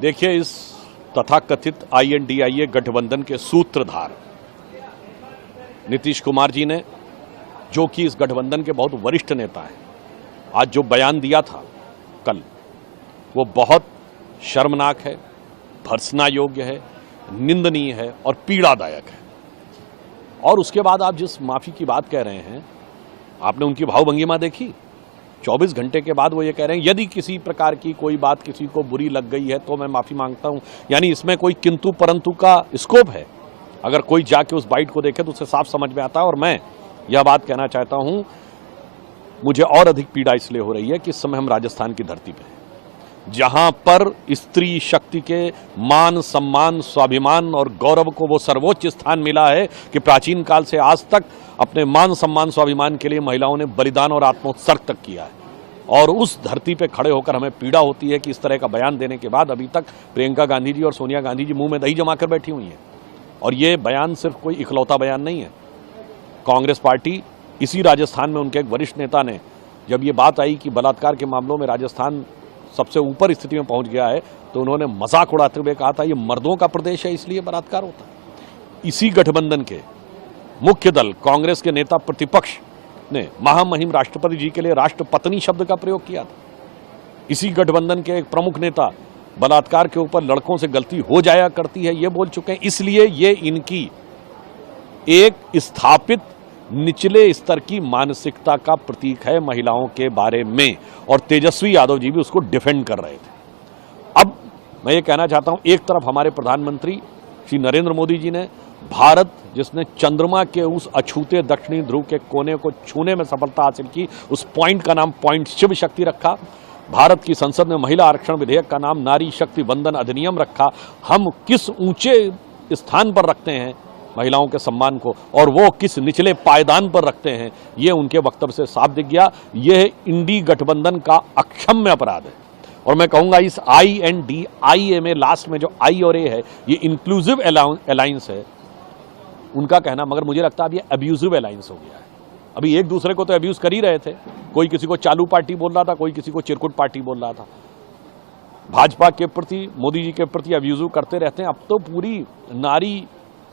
देखिए, इस तथाकथित INDIA गठबंधन के सूत्रधार नीतीश कुमार जी ने, जो कि इस गठबंधन के बहुत वरिष्ठ नेता हैं, आज जो बयान दिया था कल, वो बहुत शर्मनाक है, भर्त्सना योग्य है, निंदनीय है और पीड़ादायक है। और उसके बाद आप जिस माफ़ी की बात कह रहे हैं, आपने उनकी भावभंगिमा देखी। 24 घंटे के बाद वो ये कह रहे हैं यदि किसी प्रकार की कोई बात किसी को बुरी लग गई है तो मैं माफ़ी मांगता हूं। यानी इसमें कोई किंतु परंतु का स्कोप है। अगर कोई जाके उस बाइट को देखे तो उसे साफ समझ में आता है। और मैं यह बात कहना चाहता हूं, मुझे और अधिक पीड़ा इसलिए हो रही है कि इस समय हम राजस्थान की धरती पर हैं, जहां पर स्त्री शक्ति के मान, सम्मान, स्वाभिमान और गौरव को वो सर्वोच्च स्थान मिला है कि प्राचीन काल से आज तक अपने मान, सम्मान, स्वाभिमान के लिए महिलाओं ने बलिदान और आत्मोत्सर्ग तक किया है। और उस धरती पे खड़े होकर हमें पीड़ा होती है कि इस तरह का बयान देने के बाद अभी तक प्रियंका गांधी जी और सोनिया गांधी जी मुंह में दही जमा कर बैठी हुई हैं। और ये बयान सिर्फ कोई इकलौता बयान नहीं है। कांग्रेस पार्टी, इसी राजस्थान में उनके एक वरिष्ठ नेता ने, जब ये बात आई कि बलात्कार के मामलों में राजस्थान सबसे ऊपर स्थिति में पहुंच गया है, तो उन्होंने मजाक उड़ाते हुए कहा था ये मर्दों का प्रदेश है इसलिए बलात्कार होता है। इसी गठबंधन के मुख्य दल कांग्रेस के नेता प्रतिपक्ष ने महामहिम राष्ट्रपति जी के लिए राष्ट्रपत्नी शब्द का प्रयोग किया था। इसी गठबंधन के एक प्रमुख नेता बलात्कार के ऊपर लड़कों से गलती हो जाया करती है ये बोल चुके हैं। इसलिए ये इनकी एक स्थापित निचले स्तर की मानसिकता का प्रतीक है महिलाओं के बारे में। और तेजस्वी यादव जी भी उसको डिफेंड कर रहे थे। अब मैं ये कहना चाहता हूं, एक तरफ हमारे प्रधानमंत्री श्री नरेंद्र मोदी जी ने, भारत जिसने चंद्रमा के उस अछूते दक्षिणी ध्रुव के कोने को छूने में सफलता हासिल की, उस पॉइंट का नाम पॉइंट शिव शक्ति रखा। भारत की संसद ने महिला आरक्षण विधेयक का नाम नारी शक्ति वंदन अधिनियम रखा। हम किस ऊंचे स्थान पर रखते हैं महिलाओं के सम्मान को और वो किस निचले पायदान पर रखते हैं, ये उनके वक्तव्य से साफ दिख गया। यह इंडी गठबंधन का अक्षम्य अपराध है। और मैं कहूंगा इस INDIA में लास्ट में जो I और A है, ये इंक्लूसिव अलायंस है उनका कहना, मगर मुझे लगता है अब ये अब्यूजिव अलायंस हो गया है। अभी एक दूसरे को तो अब्यूज कर ही रहे थे। कोई किसी को चालू पार्टी बोल रहा था, कोई किसी को चिरकुट पार्टी बोल रहा था। भाजपा के प्रति, मोदी जी के प्रति अब्यूजिव करते रहते हैं। अब तो पूरी नारी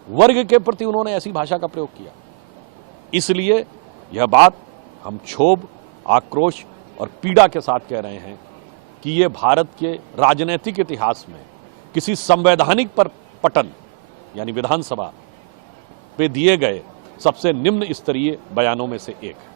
वर्ग के प्रति उन्होंने ऐसी भाषा का प्रयोग किया। इसलिए यह बात हम क्षोभ, आक्रोश और पीड़ा के साथ कह रहे हैं कि यह भारत के राजनीतिक इतिहास में किसी संवैधानिक पर पटल यानी विधानसभा पे दिए गए सबसे निम्न स्तरीय बयानों में से एक है।